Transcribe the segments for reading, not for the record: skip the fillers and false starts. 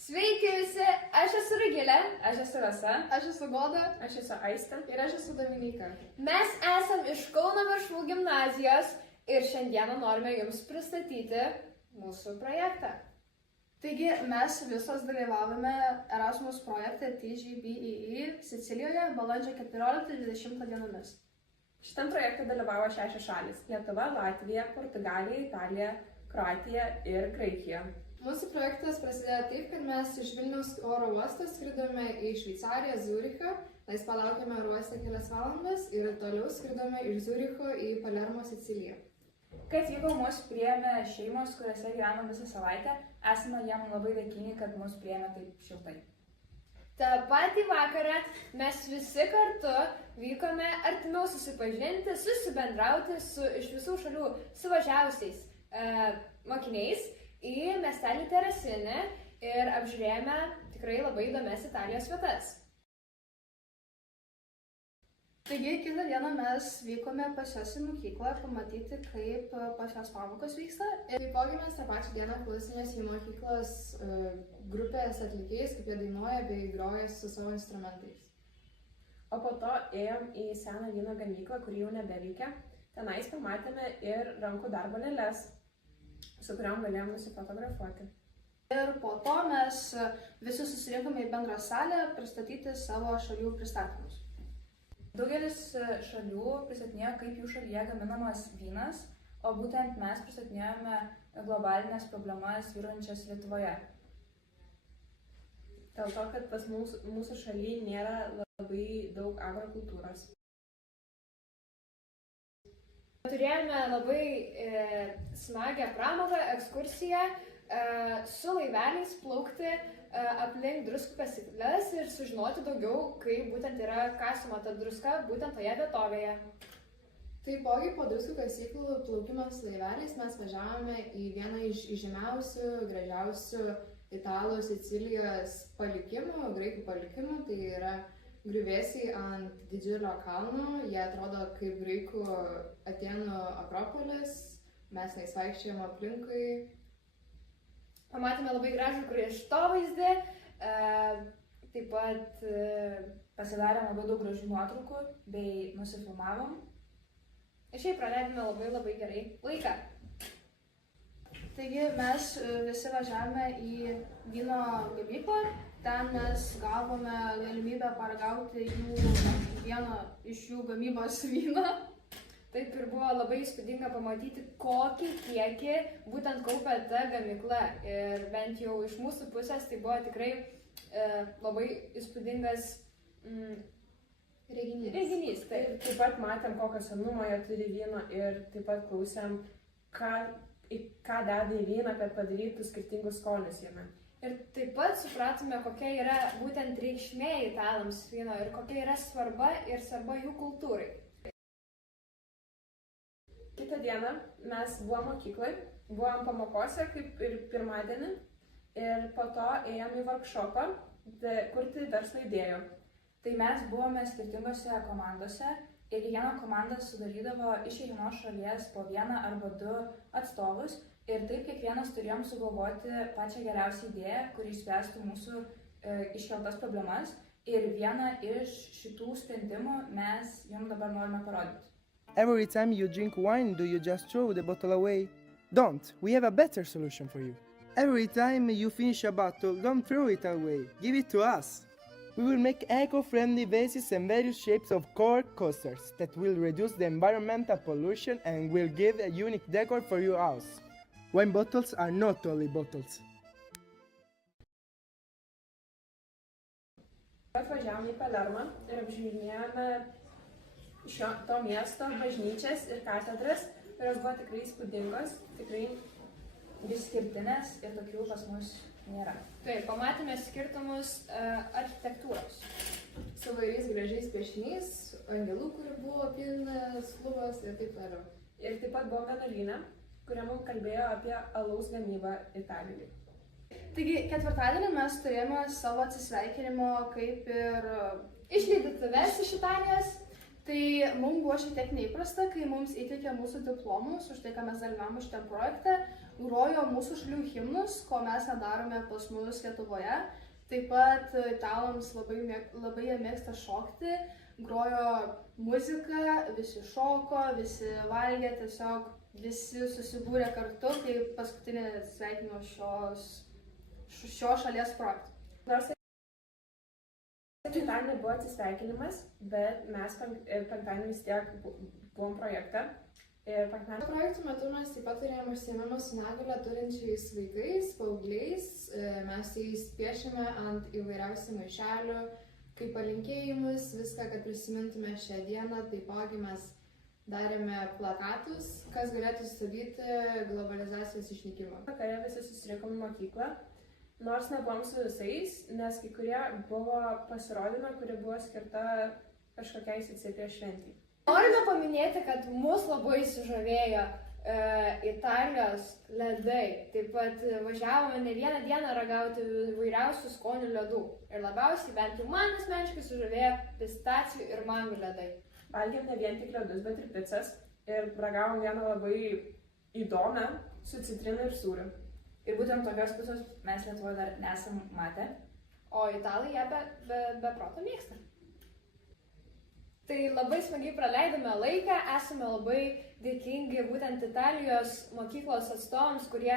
Sveiki visi, aš esu Rugilė, Aš esu Rasa, Aš esu Goda aš esu Aistė. ir aš esu Dominika. mes esam iš Kauno Veršvų gimnazijos ir šiandieną norime jums pristatyti mūsų projektą. Taigi mes visos dalyvavome Erasmus projekte TGBEE Sicilijoje balandžio 14-20 dienomis. Šitam projekte dalyvavo 6 šalis - Lietuva, Latvija, Portugalija, Italija, Kroatija ir Graikija. Mūsų projektas prasidėjo taip, kad mes iš Vilniaus oro uosto skridome į Šveicariją, Zurichą, tais palaukėme oro uoste kelias valandas ir toliau skridome iš Zuricho į Palermo, Siciliją. Kai atvyko, mus priėmė šeimos, kuriuose gyvenom visą savaitę. Esame jam labai dėkingi, kad mus priėmė taip šiltai. Ta patį vakarą mes visi kartu vykome artimiau susipažinti, susibendrauti su iš visų šalių suvažiavusiais mokiniais į miestelį Terasinį ir apžiūrėjome tikrai labai įdomias Italijos vietas. Taigi kitą dieną mes vykome pas juos į mokyklą pamatyti, kaip pas juos pamokos vyksta. Ir taipogi mes tą pačią dieną klausėmės į mokyklos grupės atlikėjais, kaip jie dainuoja bei groja su savo instrumentais. O po to ėjom į seną vyno gamyklą, kuri jau nebeveikia. Tenais pamatėme ir rankų darbo lėles, su kuriuom galėjom nusifotografuoti. Ir po to mes visi susirinkome į bendrą salę pristatyti savo šalių pristatymus. Daugelis šalių pristatinėjo, kaip jų šalyje gaminamas vynas, o būtent mes pristatinėjome globalinės problemas vyraujančias Lietuvoje. Dėl to, kad pas mūsų šalyje nėra labai daug agrokultūros. Turėjome labai smagią pramogą, ekskursiją su laiveliais plaukti aplink druskų kasyklas ir sužinoti daugiau, kaip būtent yra kasama ta druska būtent toje vietovėje. Taipogi po druskų kasyklų plaukimas laiveliais mes važiavome į vieną iš žymiausių, gražiausių Italų Sicilijos palikimų, graikų palikimų. Tai yra griuvėsiai ant didžiulio kalno. Jie atrodo kaip graikų Atėnų Akropolis. Mes vaikščiojome aplinkui. Pamatėme labai gražų kraštovaizdį, taip pat Pasidarėm labai daug gražių nuotraukų bei nusifilmavom. ir šiaip praleidome labai gerai laiką. Taigi mes visi važiavome į vyno gamyklą. Ten mes gavome galimybę paragauti vieno iš jų gamybos vyno. Taip ir buvo labai įspūdinga pamatyti, kokį kiekį būtent kaupia ta gamykla. Ir bent jau iš mūsų pusės tai buvo tikrai labai įspūdingas reginys. Taip pat matėm, kokio senumo jie turi vyno ir taip pat klausėm, ką deda į vyną, kad padarytų skirtingus skonius jame. Ir taip pat supratome, kokia yra būtent reikšmė italams vyno ir kokia yra svarba jų kultūrai. Kitą dieną mes buvom mokyklai, buvom pamokose kaip ir pirmadienį ir po to ėjom į workshopą kurti verslo idėjų. Tai mes buvome skirtingose komandose ir kiekviena komanda sudarydavo iš kiekvienos šalies po vieną arba du atstovus ir taip kiekvienas turėjom sugalvoti pačią geriausią idėją, kuri išspręstų mūsų iškeltas problemas ir vieną iš šitų sprendimų mes jums dabar norime parodyti. Every time you drink wine, do you just throw the bottle away? Don't. We have a better solution for you. Every time you finish a bottle, don't throw it away. Give it to us. We will make eco-friendly vases and various shapes of cork coasters that will reduce the environmental pollution and will give a unique decor for your house. Wine bottles are not only bottles. Atvažiavom į Palermą ir apžiūrinėjome to miesto bažnyčias ir katedras, kurios buvo tikrai įspūdingos, tikrai išskirtinės ir tokių pas mus nėra. Taip, pamatėme skirtumus architektūros. Su vairiais gražiais piešiniais, angelų, kurių buvo pilnas klubas ir taip toliau. Ir taip pat buvo vienuolyne, kurie mums kalbėjo apie alaus gamybą Italijoje. Taigi ketvirtadienį mes turėjome savo atsisveikinimo kaip ir Išlydėtuves iš Italijos. Tai mums buvo šiek tiek neįprasta, kai mums įteikė mūsų diplomus už tai, ką mes dalyvavome šitam projekte, grojo mūsų šalių himnus, ko mes nedarome pas mus Lietuvoje. Taip pat italams labai jie mėgsta šokti, grojo muziką, visi šoko, visi valgė, tiesiog visi susibūrė kartu, tai paskutinė sveikinimo šio šalies projektų. Nors penktadienį buvo atsisveikinimas, bet mes penktadienį vis tiek buvom projekte. Projektų metu mes taip pat turėjome užsiėmimą su negalią turinčiais vaikais, paaugliais. Mes jais piešėme ant įvairiausių maišelių, kaip palinkėjimus, viską, kad prisimintume šią dieną. Taipogi mes darėme plakatus, kas galėtų sustabdyti globalizacijos išnykimą. Vakare visi susirinkom į mokyklą, nors nebuvom su visais, nes kai kurie buvo pasirodymai, kuri buvo skirta kažkokiai Sicilijos šventei. Norime paminėti, kad mus labai sužavėjo Italijos ledai. Taip pat važiavome ne vieną dieną ragauti įvairiausių skonių ledų. Ir labiausiai, bent jau man asmeniškai, sužavėjo pistacijų ir mangų ledai. Valgėm ne vien tik ledus, bet ir picas. Ir ragavom vieną labai įdomią su citrina ir sūriu. Ir būtent tokios picos mes Lietuvoje dar nesam matę. O italai ją be proto mėgsta. Tai labai smagiai praleidome laiką, esame labai dėkingi būtent Italijos mokyklos atstovams, kurie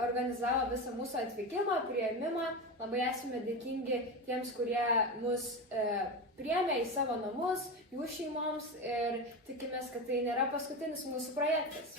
organizavo visą mūsų atvykimą, priėmimą. Labai esame dėkingi tiems, kurie mus priėmė į savo namus, jų šeimoms ir tikimės, kad tai nėra paskutinis mūsų projektas.